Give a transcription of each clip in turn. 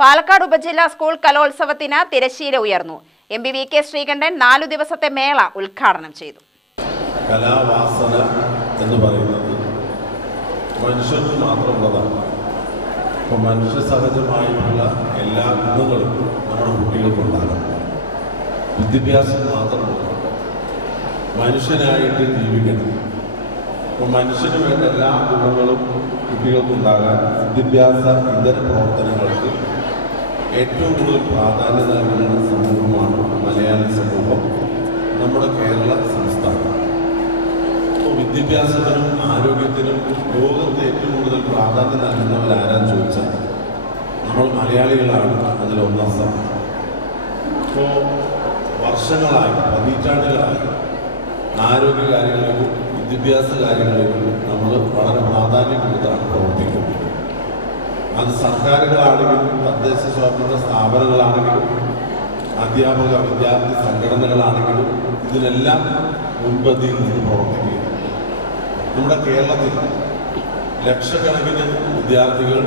പാലക്കാട് ഉപജില്ലാ സ്കൂൾ കലോത്സവത്തിന് തിരശ്ശീല ഉയർന്നു. M P V K Sreekandan നാലു ദിവസത്തെ മേള ഉദ്ഘാടനം ചെയ്തു. കലാവാസന എന്ന് പറയുന്നത് മനുഷ്യർക്ക് മാത്രമുള്ളതാണ്. അപ്പോൾ മനുഷ്യ സഹജമായിട്ടുള്ള എല്ലാ ഗുണങ്ങളും നമ്മുടെ കുട്ടികൾക്കുണ്ടാകും വിദ്യാഭ്യാസം മാത്രമല്ല മനുഷ്യനായിട്ട് ജീവിക്കണം. അപ്പോൾ മനുഷ്യന് വേണ്ട എല്ലാ ഗുണങ്ങളും കുട്ടികൾക്കുണ്ടാകാൻ വിദ്യാഭ്യാസ ഇതര പ്രവർത്തനങ്ങൾക്ക് ഏറ്റവും കൂടുതൽ പ്രാധാന്യം നൽകുന്ന സമൂഹമാണ് മലയാള സമൂഹം. നമ്മുടെ കേരള സംസ്ഥാനം. വിദ്യാഭ്യാസത്തിനും ആരോഗ്യത്തിനും ലോകത്ത് ഏറ്റവും കൂടുതൽ പ്രാധാന്യം നൽകുന്നവരാരാന്ന് ചോദിച്ചാൽ നമ്മൾ മലയാളികളാണ് അതിൽ ഒന്നാം സ്ഥാനം. ഇപ്പോൾ വർഷങ്ങളായി പതിറ്റാണ്ടുകളായി ആരോഗ്യ കാര്യങ്ങളിലും വിദ്യാഭ്യാസ കാര്യങ്ങളിലും നമ്മൾ വളരെ പ്രാധാന്യം അത് സർക്കാരുകളാണെങ്കിലും തദ്ദേശ സ്വയംഭരണ സ്ഥാപനങ്ങളാണെങ്കിലും അധ്യാപക വിദ്യാർത്ഥി സംഘടനകളാണെങ്കിലും ഇതിനെല്ലാം മുൻപന്തിയിൽ നിന്ന് പ്രവർത്തിക്കുക. നമ്മുടെ കേരളത്തിൽ ലക്ഷക്കണക്കിന് വിദ്യാർത്ഥികൾ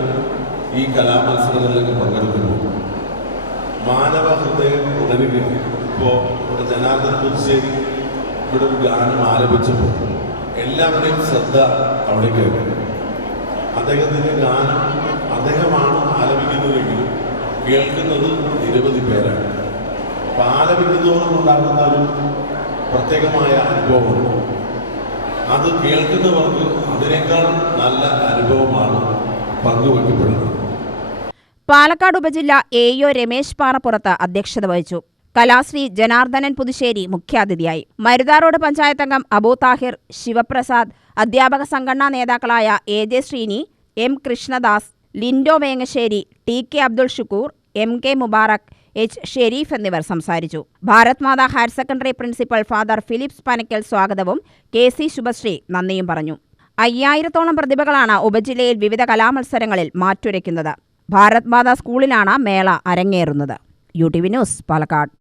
ഈ കലാമത്സരങ്ങളിലേക്ക് പങ്കെടുക്കുന്നു. മാനവ ഹൃദയം ഉണരുകയാണ്. ഇപ്പോൾ ഇവിടെ ജനാർദ്ദൻ പുതുശ്ശേരി ഇവിടെ ഒരു ഗാനം ആലപിച്ചപ്പോൾ എല്ലാവരുടെയും ശ്രദ്ധ അവിടേക്ക് അദ്ദേഹത്തിന്റെ ഗാനം അദ്ദേഹമാണ് ആലപിക്കുന്നതെങ്കിലും കേൾക്കുന്നത് നിരവധി പേരാണ്. അപ്പം ആലപിക്കുന്നവർക്കുണ്ടാകുന്ന ഒരു പ്രത്യേകമായ അനുഭവമുണ്ട് അത് കേൾക്കുന്നവർക്ക് അതിനേക്കാൾ നല്ല അനുഭവമാണ് പങ്കുവയ്ക്കപ്പെടുന്നത്. പാലക്കാട് ഉപജില്ല എ ഒ രമേശ് പാറപ്പുറത്ത് അധ്യക്ഷത വഹിച്ചു. കലാശ്രീ ജനാർദ്ദനൻ പുതുശ്ശേരി മുഖ്യാതിഥിയായി. മരുതാറോഡ് പഞ്ചായത്ത് അംഗം അബൂ താഹിർ ശിവപ്രസാദ് അധ്യാപക സംഘടനാ നേതാക്കളായ A J Srini M Krishnadas Lindo Vengassery T K Abdul Shukkoor M K Mubarak H Sherif എന്നിവർ സംസാരിച്ചു. Bharat Mata higher secondary principal father Philips Panakkal സ്വാഗതവും കെ സി ശുഭശ്രീ നന്ദിയും പറഞ്ഞു. അയ്യായിരത്തോളം പ്രതിഭകളാണ് ഉപജില്ലയിൽ വിവിധ കലാമത്സരങ്ങളിൽ മാറ്റുരയ്ക്കുന്നത്. ഭാരത് മാതാ സ്കൂളിലാണ് മേള അരങ്ങേറുന്നത്. U T V news Palakkad.